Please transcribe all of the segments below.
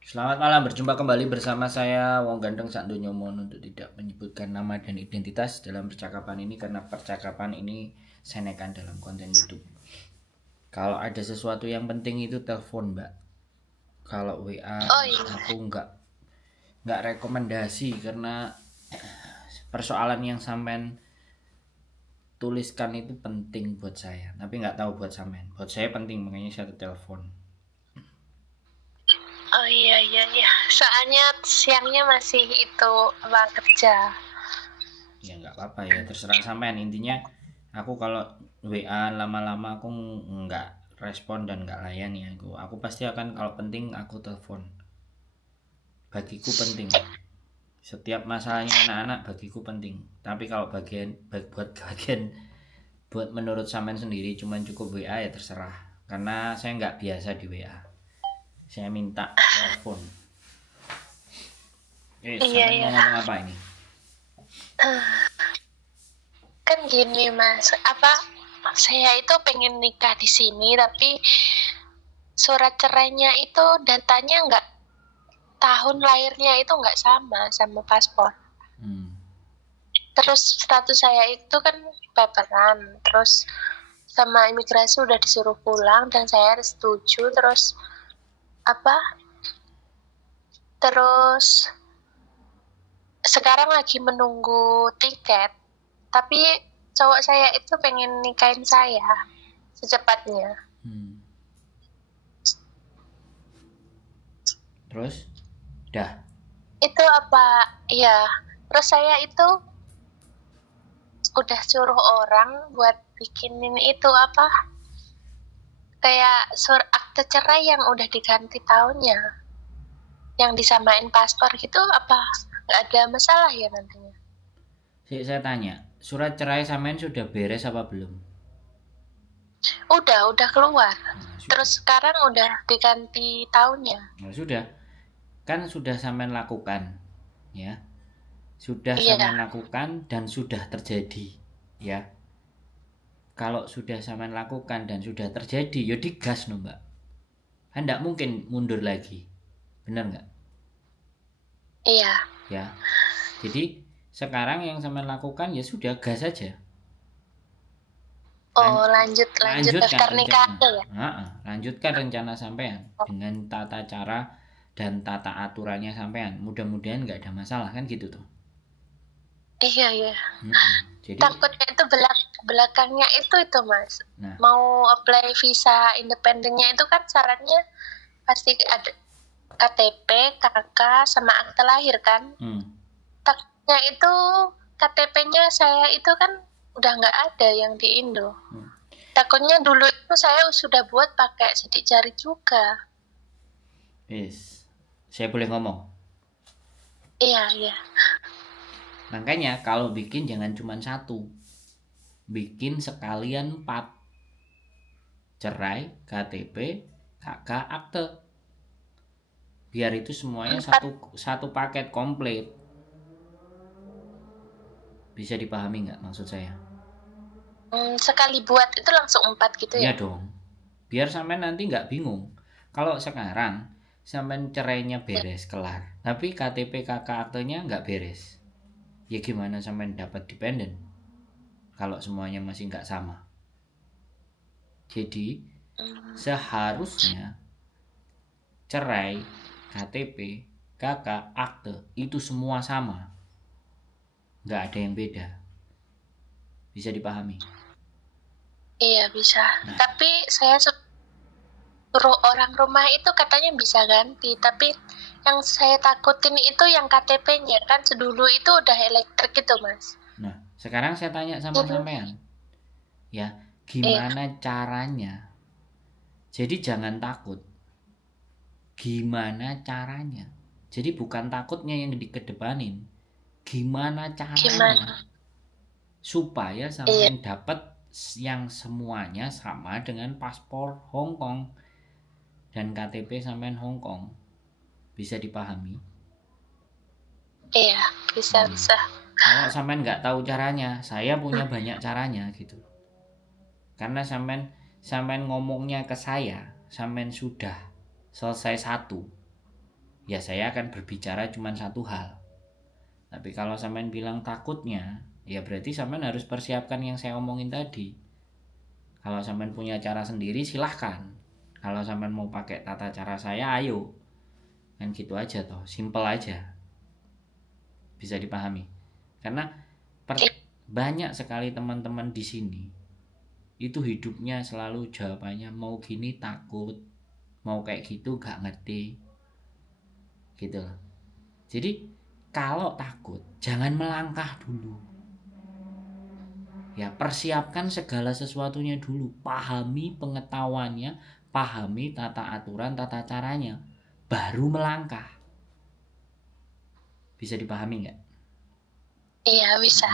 Selamat malam, berjumpa kembali bersama saya Wong Ganteng Sak Donya Mohon untuk tidak menyebutkan nama dan identitas dalam percakapan ini karena percakapan ini senekan dalam konten YouTube. Kalau ada sesuatu yang penting itu telepon, Mbak. Kalau WA aku nggak rekomendasi karena persoalan yang sampean tuliskan itu penting buat saya, tapi nggak tahu buat sampean. Buat saya penting, makanya saya telepon. Oh iya. Soalnya siangnya masih itu kerja. Ya nggak apa-apa ya, terserah sampean. Intinya aku kalau WA lama-lama aku nggak respon dan nggak layani aku pasti akan, kalau penting aku telepon. Bagiku penting. Setiap masalahnya anak-anak bagiku penting. Tapi kalau buat menurut sampean sendiri cuman cukup WA ya terserah. Karena saya nggak biasa di WA. Saya minta telepon. Sampean mau ngomong apa ini? Kan gini Mas, saya itu pengen nikah di sini tapi surat cerainya itu datanya nggak, tahun lahirnya itu nggak sama paspor. Terus status saya itu kan baperan, terus sama imigrasi udah disuruh pulang dan saya setuju, terus sekarang lagi menunggu tiket, tapi cowok saya itu pengen nikahin saya secepatnya. Terus? Dah. Itu ya, terus saya itu udah suruh orang buat bikinin itu kayak akte cerai yang udah diganti tahunnya, yang disamain paspor gitu, nggak ada masalah ya nantinya? Saya tanya, surat cerai sampean sudah beres apa belum? Udah keluar. Terus sekarang udah diganti tahunnya. Nah, sudah. Kan sudah sampean lakukan, ya. Sudah sampean lakukan dan sudah terjadi, ya. Kalau sudah sampean lakukan dan sudah terjadi, ya digas no, Mbak. Kan enggak mungkin mundur lagi. Benar enggak? Iya. Ya. Jadi sekarang yang sampean lakukan ya sudah gas saja. Lanjut daftar nikah ya. Lanjutkan rencana sampean dengan tata cara dan tata aturannya sampean. Mudah-mudahan nggak ada masalah kan gitu tuh. Iya. Jadi takutnya itu belakangnya itu Mas. Nah, mau apply visa independennya itu kan syaratnya pasti ada KTP, KK sama akte lahir kan. Takutnya itu KTP-nya saya itu kan udah nggak ada yang di Indo. Takutnya dulu itu saya sudah buat pakai sidik jari juga. Saya boleh ngomong? Iya. Makanya kalau bikin jangan cuma satu, bikin sekalian 4. Cerai, KTP, KK, akte. Biar itu semuanya satu paket komplit. Bisa dipahami nggak maksud saya? Sekali buat itu langsung 4 gitu ya? Iya dong. Biar sampean nanti nggak bingung. Kalau sekarang sampean cerainya beres kelar, tapi KTP KK aktenya nggak beres, ya gimana sampean dapat dependen kalau semuanya masih nggak sama? Jadi seharusnya cerai, KTP, KK, akte itu semua sama, nggak ada yang beda. Bisa dipahami? Iya bisa. Nah, tapi saya suruh orang rumah itu katanya bisa ganti, tapi yang saya takutin itu yang KTP-nya kan sedulu itu udah elektrik gitu Mas. Nah sekarang saya tanya sama sampean, ya gimana caranya? Jadi jangan takut. Gimana caranya? Jadi bukan takutnya yang dikedepanin, gimana caranya supaya sampean dapat yang semuanya sama dengan paspor Hong Kong dan KTP sampean Hong Kong. Bisa dipahami? Iya, bisa. Kalau sampean nggak tahu caranya, saya punya banyak caranya gitu. Karena sampean ngomongnya ke saya, sampean sudah selesai 1. ya saya akan berbicara cuma satu hal. Tapi kalau sampean bilang takutnya, ya berarti sampean harus persiapkan yang saya omongin tadi. Kalau sampean punya cara sendiri silahkan. Kalau sampean mau pakai tata cara saya, ayo. Kan gitu aja toh, simple aja. Bisa dipahami. Karena banyak sekali teman-teman di sini itu hidupnya selalu jawabannya mau gini takut, mau kayak gitu gak ngerti, gitu. Jadi kalau takut jangan melangkah dulu. Ya persiapkan segala sesuatunya dulu, pahami pengetahuannya, pahami tata aturan, tata caranya, baru melangkah. Bisa dipahami nggak? Iya bisa.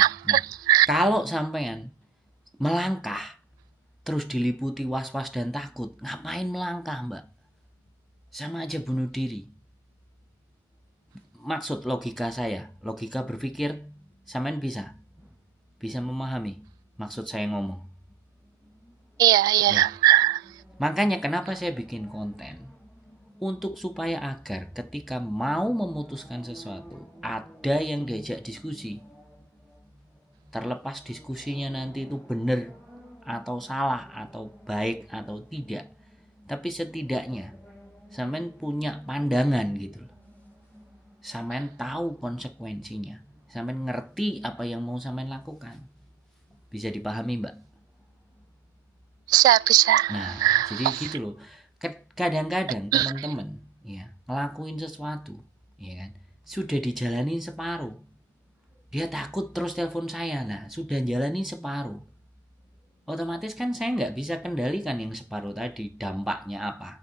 Kalau sampean melangkah terus diliputi was-was dan takut, ngapain melangkah mbak? Sama aja bunuh diri. Maksud logika saya, logika berpikir, sampean bisa memahami maksud saya ngomong. Iya. Ya. Makanya kenapa saya bikin konten, untuk supaya agar ketika mau memutuskan sesuatu ada yang diajak diskusi. Terlepas diskusinya nanti itu benar atau salah atau baik atau tidak, tapi setidaknya sampean punya pandangan gitu loh. Sampean tahu konsekuensinya, sampean ngerti apa yang mau sampean lakukan. Bisa dipahami mbak? Bisa. Nah jadi gitu loh. Kadang-kadang teman-teman ya ngelakuin sesuatu ya kan sudah dijalanin separuh, dia takut terus telepon saya. Nah sudah jalanin separuh, otomatis kan saya nggak bisa kendalikan yang separuh tadi dampaknya apa.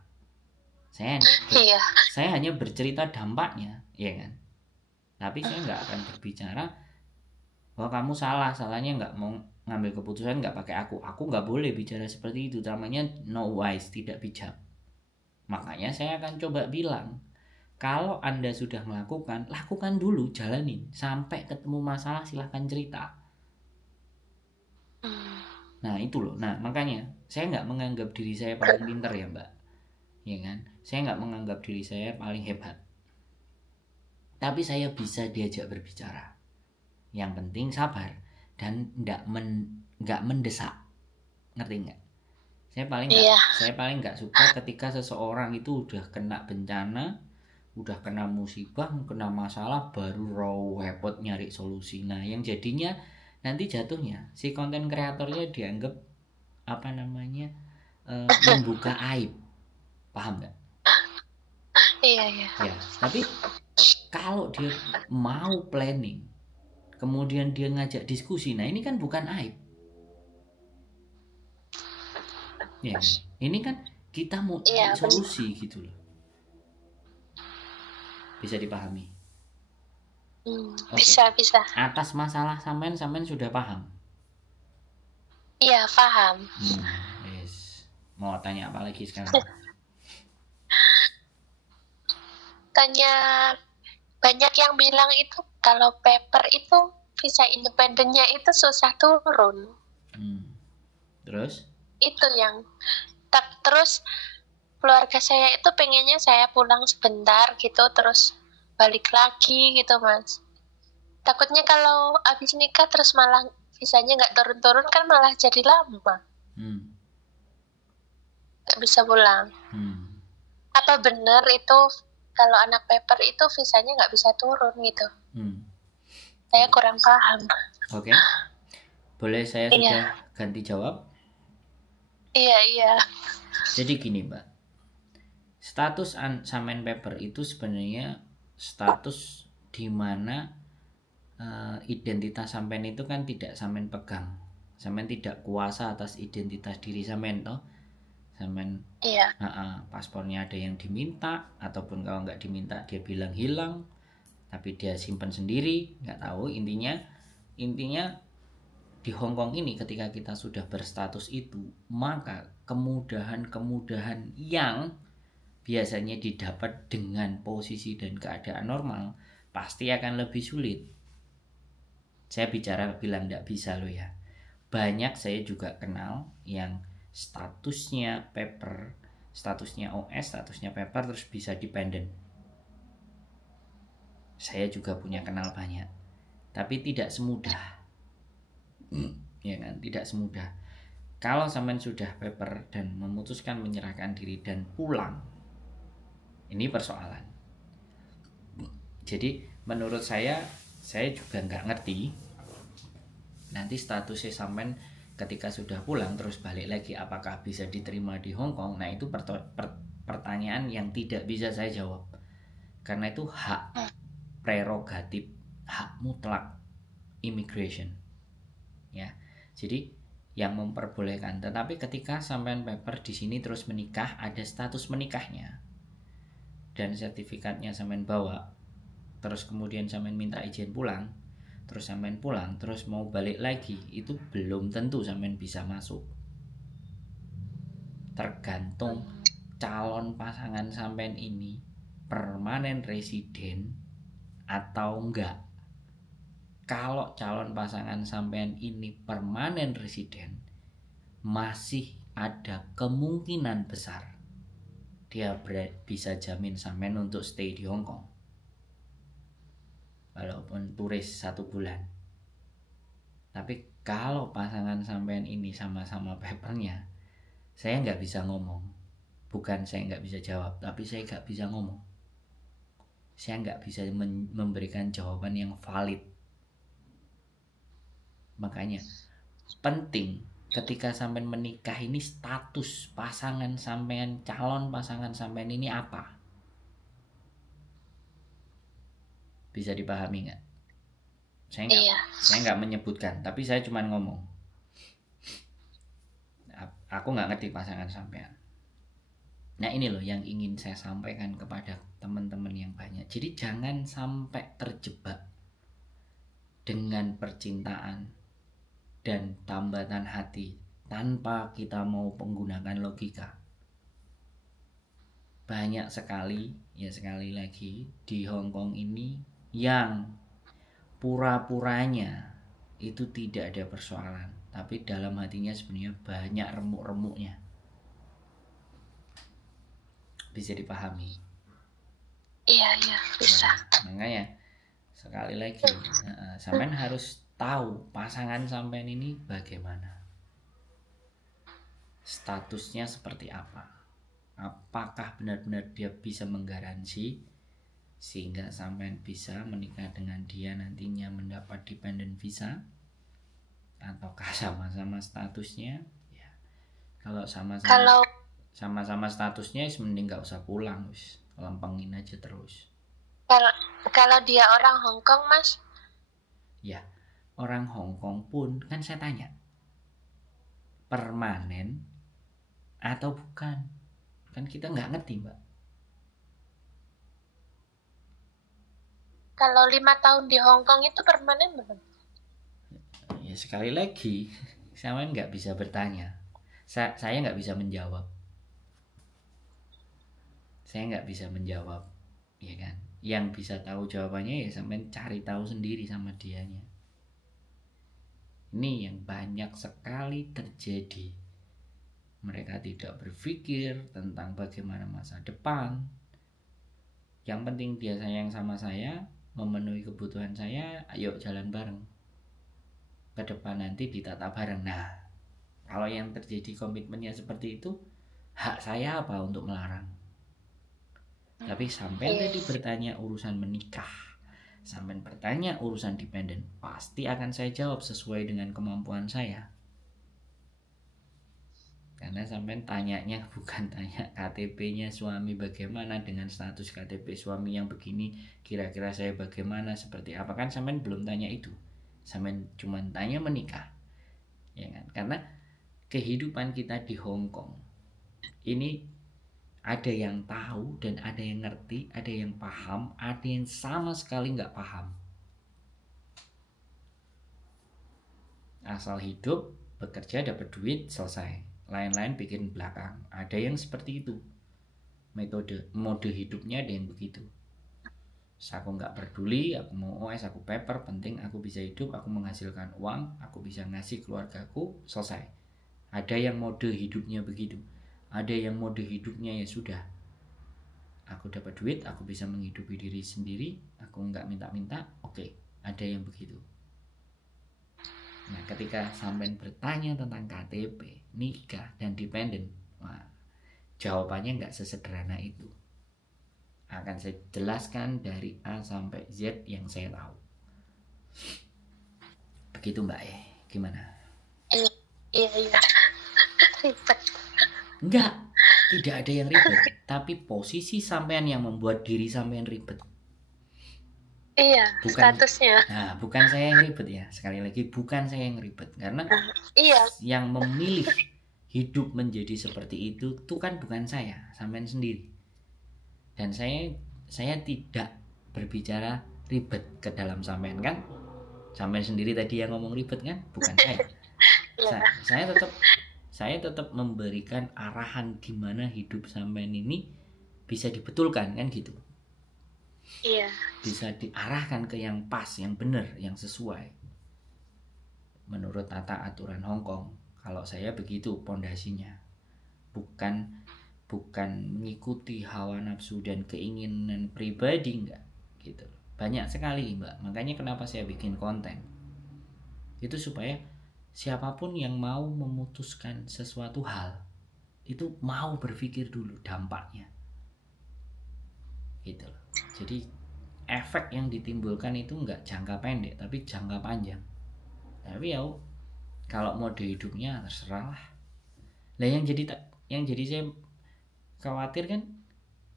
Saya hanya bercerita dampaknya, ya kan. Tapi saya nggak akan berbicara bahwa kamu salahnya nggak mau ngambil keputusan nggak pakai aku nggak boleh bicara seperti itu, namanya no wise, tidak bijak. Makanya saya akan coba bilang, kalau Anda sudah melakukan, lakukan dulu, jalanin sampai ketemu masalah, silahkan cerita. Nah itu loh. Nah makanya saya nggak menganggap diri saya paling pintar ya mbak, ya kan. Saya nggak menganggap diri saya paling hebat, tapi saya bisa diajak berbicara. Yang penting sabar dan nggak mendesak, ngerti nggak? Saya paling nggak suka ketika seseorang itu udah kena bencana, udah kena musibah, kena masalah, baru raw repot nyari solusi. Nah yang jadinya nanti jatuhnya si konten kreatornya dianggap membuka aib, paham nggak? Iya. Ya, tapi kalau dia mau planning, kemudian dia ngajak diskusi, nah ini kan bukan aib. Ya, ini kan kita mau cari solusi gitu loh. Bisa dipahami? Bisa. Atas masalah sampean sudah paham? Iya, paham. Yes. Mau tanya apa lagi sekarang? Tanya, banyak yang bilang itu kalau paper itu visa independennya itu susah turun. Terus? Itu yang terus keluarga saya itu pengennya saya pulang sebentar gitu terus balik lagi gitu mas. Takutnya kalau habis nikah terus malah visanya nggak turun-turun kan malah jadi lama. Nggak bisa pulang. Apa benar itu kalau anak paper itu visanya nggak bisa turun gitu? Saya kurang paham. Oke. Boleh saya sudah ganti jawab? Iya. Jadi gini mbak, status unsigned paper itu sebenarnya status di mana identitas sampean itu kan tidak sampean pegang, sampean tidak kuasa atas identitas diri sampean toh. Sampean paspornya ada yang diminta, ataupun kalau nggak diminta dia bilang hilang, tapi dia simpan sendiri, nggak tahu. Intinya di Hong Kong ini ketika kita sudah berstatus itu, maka kemudahan yang biasanya didapat dengan posisi dan keadaan normal pasti akan lebih sulit. Saya bilang nggak bisa loh ya. Banyak saya juga kenal yang statusnya paper, statusnya OS, statusnya paper terus bisa dependent. saya juga punya kenal banyak, tapi tidak semudah, ya kan, tidak semudah. Kalau sampean sudah paper dan memutuskan menyerahkan diri dan pulang, ini persoalan. Jadi menurut saya juga nggak ngerti nanti statusnya sampean ketika sudah pulang terus balik lagi apakah bisa diterima di Hong Kong. Nah itu pertanyaan yang tidak bisa saya jawab, karena itu hak prerogatif, hak mutlak immigration, ya. Jadi yang memperbolehkan. Tetapi ketika sampean paper di sini terus menikah, ada status menikahnya dan sertifikatnya sampean bawa, terus kemudian sampean minta izin pulang, terus sampean pulang, terus mau balik lagi, itu belum tentu sampean bisa masuk. Tergantung calon pasangan sampean ini permanen residen atau enggak. Kalau calon pasangan sampean ini permanen residen, masih ada kemungkinan besar dia bisa jamin sampean untuk stay di Hong Kong, walaupun turis 1 bulan. Tapi kalau pasangan sampean ini sama-sama papernya, saya nggak bisa ngomong. Bukan saya nggak bisa jawab, tapi saya nggak bisa ngomong. Saya nggak bisa memberikan jawaban yang valid. Makanya penting ketika sampean menikah ini, status pasangan sampean, calon pasangan sampean ini apa? Bisa dipahami nggak? Saya nggak menyebutkan, tapi saya cuma ngomong. Aku nggak ngerti pasangan sampean. Nah ini loh yang ingin saya sampaikan kepada teman-teman yang banyak. Jadi jangan sampai terjebak dengan percintaan dan tambatan hati tanpa kita mau menggunakan logika. Banyak sekali, ya sekali lagi, di Hong Kong ini yang pura-puranya itu tidak ada persoalan, tapi dalam hatinya sebenarnya banyak remuk-remuknya. Bisa dipahami? Iya, bisa. Nah, makanya sekali lagi, sampean harus tahu pasangan sampean ini bagaimana, statusnya seperti apa, apakah benar-benar dia bisa menggaransi sehingga sampean bisa menikah dengan dia nantinya mendapat dependent visa, ataukah sama-sama statusnya, ya. Kalau sama-sama statusnya, mending nggak usah pulang, wis lempengin aja terus. Kalau dia orang Hong Kong, Mas? Ya, orang Hong Kong pun kan saya tanya, permanen atau bukan? Kan kita nggak ngerti, Mbak. Kalau 5 tahun di Hong Kong itu permanen belum? Ya sekali lagi, saya nggak bisa bertanya. Saya nggak bisa menjawab. Saya nggak bisa menjawab, ya kan? Yang bisa tahu jawabannya ya sampai cari tahu sendiri sama dianya. Ini yang banyak sekali terjadi. Mereka tidak berpikir tentang bagaimana masa depan. Yang penting dia sayang sama saya, memenuhi kebutuhan saya, ayo jalan bareng. Ke depan nanti ditata bareng. Nah, kalau yang terjadi komitmennya seperti itu, hak saya apa untuk melarang? Tapi sampai tadi bertanya urusan menikah, sampai bertanya urusan dependen, pasti akan saya jawab sesuai dengan kemampuan saya. Karena sampai tanyanya bukan tanya KTP-nya suami bagaimana, dengan status KTP suami yang begini, kira-kira saya bagaimana, seperti apa, kan sampai belum tanya itu. Sampai cuma tanya menikah, ya kan? Karena kehidupan kita di Hong Kong ini ada yang tahu dan ada yang ngerti, ada yang paham, ada yang sama sekali nggak paham. Asal hidup, bekerja, dapat duit, selesai. Lain-lain bikin belakang. Ada yang seperti itu. Mode hidupnya ada yang begitu. Aku nggak peduli, aku mau OS, aku paper, penting aku bisa hidup, aku menghasilkan uang, aku bisa ngasih keluargaku, selesai. Ada yang mode hidupnya begitu. Ada yang mode hidupnya ya sudah, aku dapat duit, aku bisa menghidupi diri sendiri, aku aku nggak minta-minta, oke, ada yang begitu. Nah, ketika sampean bertanya tentang KTP, nikah, dan dependen, wah, jawabannya nggak sesederhana itu. Akan saya jelaskan dari A sampai Z yang saya tahu. Begitu Mbak gimana? Iya. Ribet. Enggak, tidak ada yang ribet. Tapi posisi sampean yang membuat diri sampean ribet. Iya, statusnya. Nah, bukan saya yang ribet ya. Sekali lagi, bukan saya yang ribet. Karena yang memilih hidup menjadi seperti itu kan bukan saya, sampean sendiri. Dan saya tidak berbicara ribet ke dalam sampean kan. Sampean sendiri tadi yang ngomong ribet kan, bukan saya. Saya tetap memberikan arahan gimana hidup sampean ini bisa dibetulkan kan gitu. Iya. Bisa diarahkan ke yang pas, yang benar, yang sesuai menurut tata aturan Hongkong. Kalau saya begitu pondasinya, bukan mengikuti hawa nafsu dan keinginan pribadi, enggak gitu. Banyak sekali Mbak, makanya kenapa saya bikin konten itu, supaya siapapun yang mau memutuskan sesuatu hal itu mau berpikir dulu dampaknya gitu loh. Jadi efek yang ditimbulkan itu enggak jangka pendek tapi jangka panjang. Tapi ya kalau mode hidupnya terserah lah. Nah yang jadi saya khawatir kan,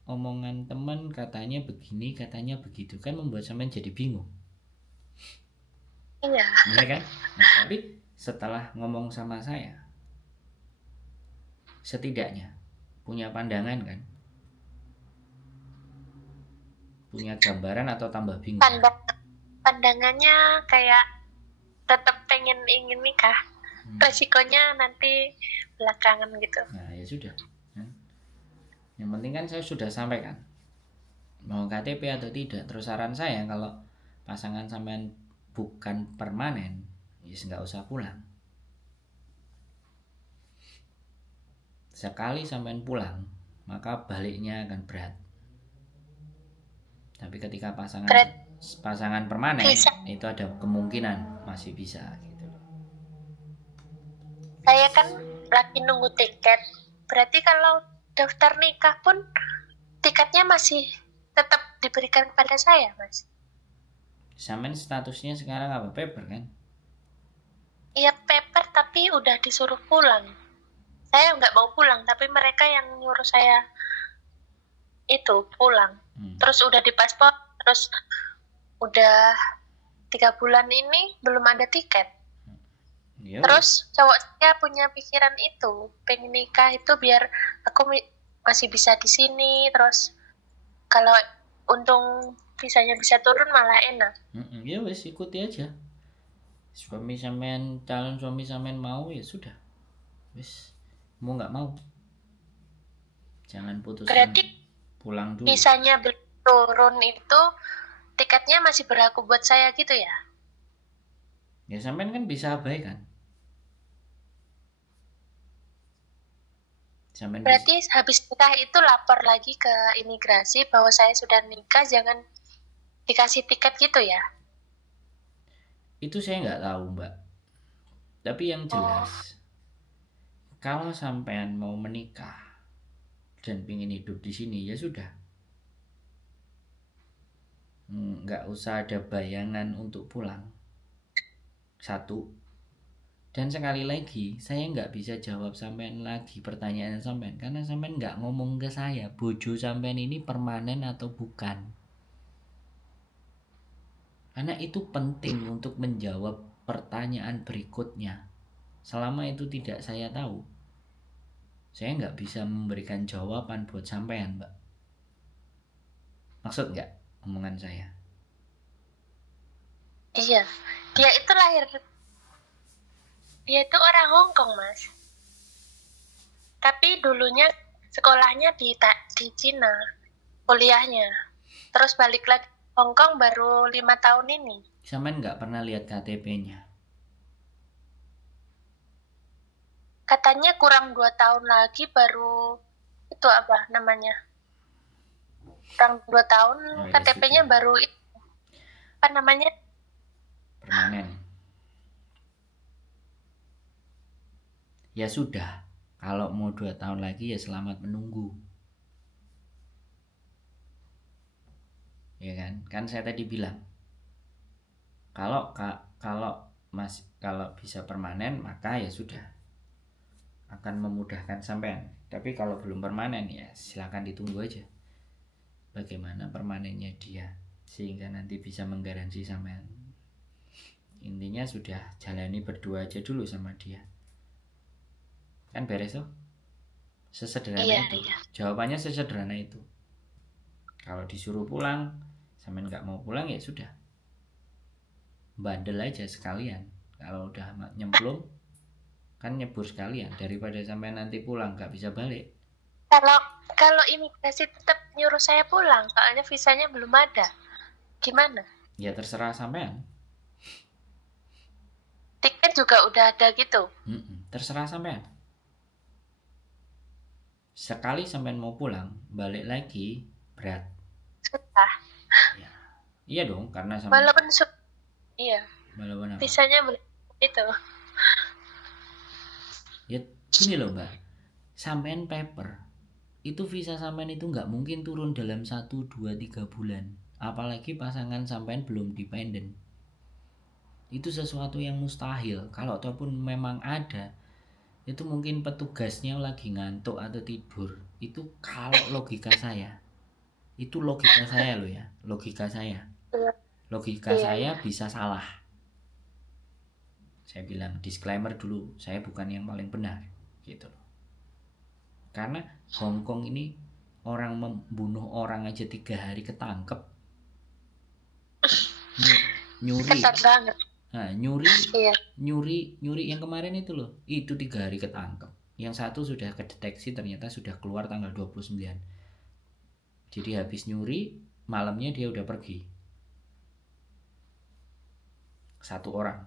omongan teman katanya begini katanya begitu kan, membuat sampean jadi bingung. Iya. Iya kan? Nah, tapi setelah ngomong sama saya, setidaknya punya pandangan kan, punya gambaran atau tambah bingung? Pandangannya kayak tetap ingin nikah. Resikonya nanti belakangan gitu. Nah ya sudah. Yang penting kan saya sudah sampaikan mau KTP atau tidak. Terus saran saya, kalau pasangan sampean bukan permanen, ya nggak usah pulang. Sekali sampean pulang, maka baliknya akan berat. Tapi ketika pasangan permanen, bisa. Itu ada kemungkinan masih bisa gitu. Saya kan lagi nunggu tiket. Berarti kalau daftar nikah pun tiketnya masih tetap diberikan kepada saya, Mas. Sampean statusnya sekarang apa? Paper kan? Iya paper, tapi udah disuruh pulang. Saya nggak mau pulang, tapi mereka yang nyuruh saya itu pulang. Terus udah di paspor, terus udah 3 bulan ini belum ada tiket. Terus cowok saya punya pikiran itu, pengen nikah itu biar aku masih bisa di sini. Terus kalau untung visanya bisa turun malah enak. Ya wes ikuti aja. Calon suami sampean mau ya sudah. Wes mau nggak mau, jangan putuskan. Berarti pulang dulu. Visanya turun itu tiketnya masih berlaku buat saya gitu ya? Ya sampean kan bisa abaikan. Berarti habis nikah itu lapor lagi ke imigrasi bahwa saya sudah nikah, jangan dikasih tiket gitu ya? Itu saya nggak tahu Mbak. Tapi yang jelas, kalau sampean mau menikah dan pingin hidup di sini ya sudah. Nggak usah ada bayangan untuk pulang. Satu. Dan sekali lagi, saya nggak bisa jawab sampean lagi pertanyaan sampean, karena sampean nggak ngomong ke saya, bojo sampean ini permanen atau bukan. Karena itu penting untuk menjawab pertanyaan berikutnya. Selama itu tidak saya tahu, saya nggak bisa memberikan jawaban buat sampean, Mbak. Maksud nggak omongan saya? Iya, dia itu orang Hongkong, Mas. Tapi dulunya sekolahnya di Cina, kuliahnya. Terus balik lagi Hongkong baru 5 tahun ini. Sampean nggak pernah lihat KTP-nya? Katanya kurang 2 tahun lagi baru itu apa namanya? Kurang 2 tahun KTP-nya baru itu. apa namanya? Permanen. Ya sudah, kalau mau 2 tahun lagi ya selamat menunggu. Ya kan? Kan saya tadi bilang kalau bisa permanen maka ya sudah akan memudahkan sampean. Tapi kalau belum permanen ya silakan ditunggu aja bagaimana permanennya dia sehingga nanti bisa menggaransi sampean. Intinya sudah jalani berdua aja dulu sama dia. Kan beres tuh? Sesederhana itu. Iya. Jawabannya sesederhana itu. Kalau disuruh pulang sampean nggak mau pulang ya sudah, bandel aja sekalian. Kalau udah nyemplung kan nyebur sekalian daripada sampai nanti pulang nggak bisa balik. Kalau imigrasi tetap nyuruh saya pulang, soalnya visanya belum ada. Gimana? Ya terserah sampean. Tiket juga udah ada gitu. Terserah sampean. Sekali sampean mau pulang, balik lagi berat. Susah. Ya. Iya dong, karena sampean. Iya. Walaupun apa? Visanya belum itu. Ya gini loh mbak, sampean paper itu visa sampean itu nggak mungkin turun dalam 1, 2, 3 bulan. Apalagi pasangan sampean belum dependen. Itu sesuatu yang mustahil. Kalau ataupun memang ada, itu mungkin petugasnya lagi ngantuk atau tidur. Itu kalau logika saya. Itu logika saya loh ya. Logika saya. Logika saya bisa salah. Saya bilang disclaimer dulu, saya bukan yang paling benar gitu loh. Karena Hong Kong ini orang membunuh orang aja 3 hari ketangkep. Nyuri. Nah, nyuri yang kemarin itu loh, itu 3 hari ketangkep. Yang satu sudah kedeteksi ternyata sudah keluar tanggal 29. Jadi habis nyuri, malamnya dia udah pergi. 1 orang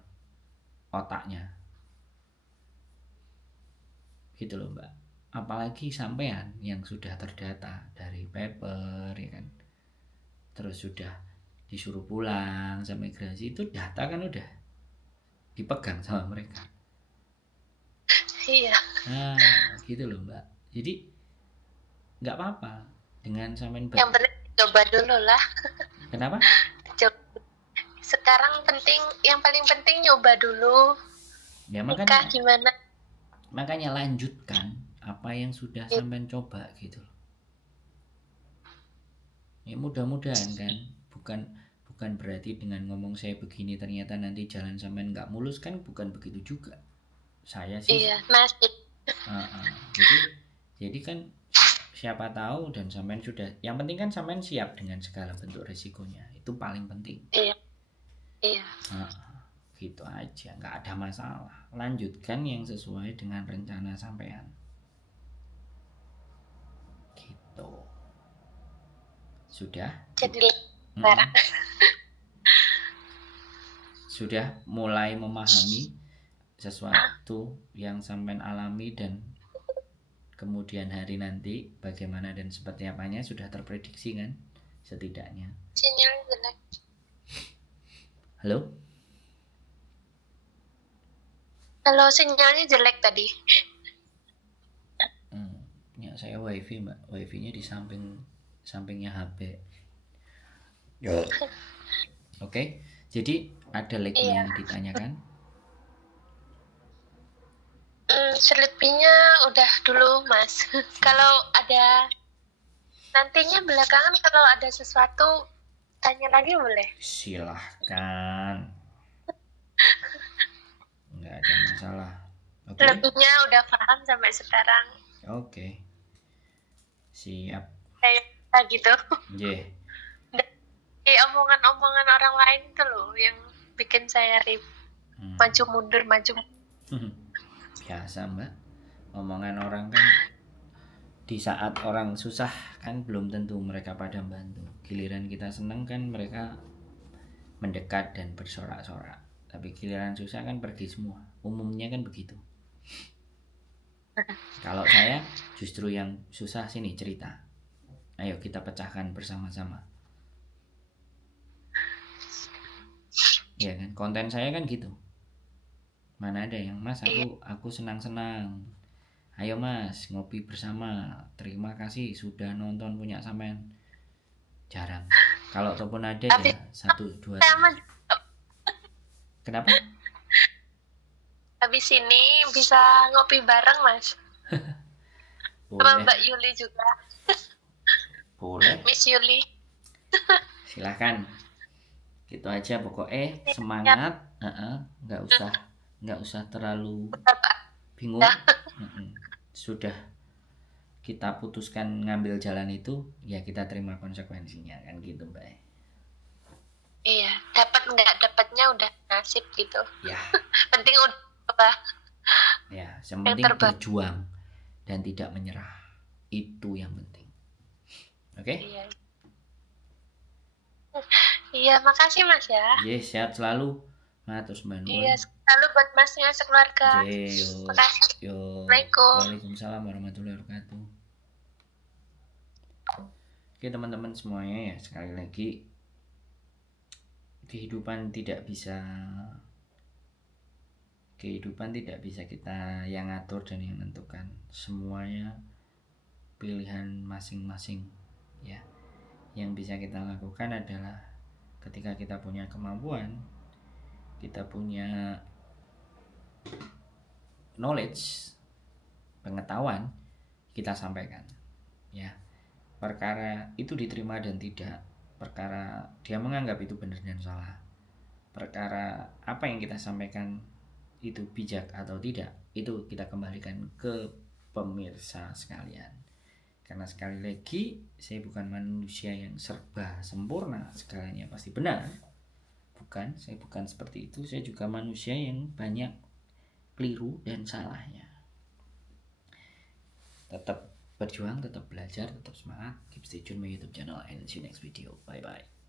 otaknya. Gitu loh mbak. Apalagi sampean yang sudah terdata dari paper ya kan, terus sudah disuruh pulang sama imigrasi, itu data kan udah dipegang sama mereka. Iya. Nah gitu loh mbak. Jadi nggak apa-apa dengan sampean yang penting coba dulu lah. Kenapa? Sekarang yang paling penting nyoba dulu. Ya makanya gimana? Makanya lanjutkan apa yang sudah sampean coba gitu loh. Ya mudah-mudahan kan, bukan berarti dengan ngomong saya begini ternyata nanti jalan sampean nggak mulus, kan bukan begitu juga. Saya sih. Iya, nasib. Jadi kan siapa tahu dan sampean sudah, yang penting kan sampean siap dengan segala bentuk resikonya, itu paling penting. Iya. Gitu aja, nggak ada masalah. Lanjutkan yang sesuai dengan rencana sampean. Gitu. Sudah? Jadi sudah mulai memahami sesuatu yang sampean alami dan kemudian hari nanti bagaimana dan seperti apanya sudah terprediksi kan setidaknya. Sinyal jelek. Halo, sinyalnya jelek tadi. Ya saya wifi mbak, wifi-nya di sampingnya HP. Oke, jadi ada lagi yang ditanyakan? Selebihnya udah dulu mas. Kalau ada nantinya belakangan kalau ada sesuatu tanya lagi boleh? Silahkan. Nggak ada masalah. Okay. Lebihnya udah paham sampai sekarang. Oke. Siap. Kayak gitu. Yeah. Omongan-omongan orang lain itu loh yang bikin saya maju mundur. Biasa mbak. Omongan orang kan di saat orang susah kan belum tentu mereka pada bantu. Giliran kita seneng kan mereka mendekat dan bersorak-sorak. Tapi giliran susah kan pergi semua. Umumnya kan begitu. Kalau saya justru yang susah sini cerita. Ayo kita pecahkan bersama-sama. Ya kan, konten saya kan gitu. Mana ada yang Mas aku senang-senang. Ayo Mas ngopi bersama. Terima kasih sudah nonton punya sampean. Jarang. Kalau ataupun ada ya 1, 2. Kenapa? Habis ini bisa ngopi bareng Mas. Sama Mbak Yuli juga. Boleh. Miss Yuli. Silahkan. Gitu aja pokoknya semangat. Nggak usah terlalu bingung. Sudah kita putuskan ngambil jalan itu, ya kita terima konsekuensinya kan gitu Mbak. Iya, dapat nggak dapatnya udah nasib gitu. Ya. Penting udah apa? Ya, yang penting berjuang dan tidak menyerah. Itu yang penting. Oke? Iya. Iya, makasih Mas ya. Yes, sehat selalu. Matur nuwun. Iya, selalu buat Masnya sekeluarga. Makasih. Waalaikumsalam warahmatullahi wabarakatuh. Oke teman-teman semuanya ya, sekali lagi kehidupan tidak bisa kita yang ngatur dan yang menentukan. Semuanya pilihan masing-masing ya. Yang bisa kita lakukan adalah ketika kita punya kemampuan, kita punya knowledge, pengetahuan, kita sampaikan ya. Perkara itu diterima dan tidak, perkara dia menganggap itu benar dan salah, perkara apa yang kita sampaikan itu bijak atau tidak, itu kita kembalikan ke pemirsa sekalian. Karena sekali lagi, saya bukan manusia yang serba sempurna, segalanya pasti benar. Bukan, saya bukan seperti itu. Saya juga manusia yang banyak keliru dan salahnya. Tetap berjuang, tetap belajar, tetap semangat. Keep stay tune my YouTube channel and see you next video. Bye bye.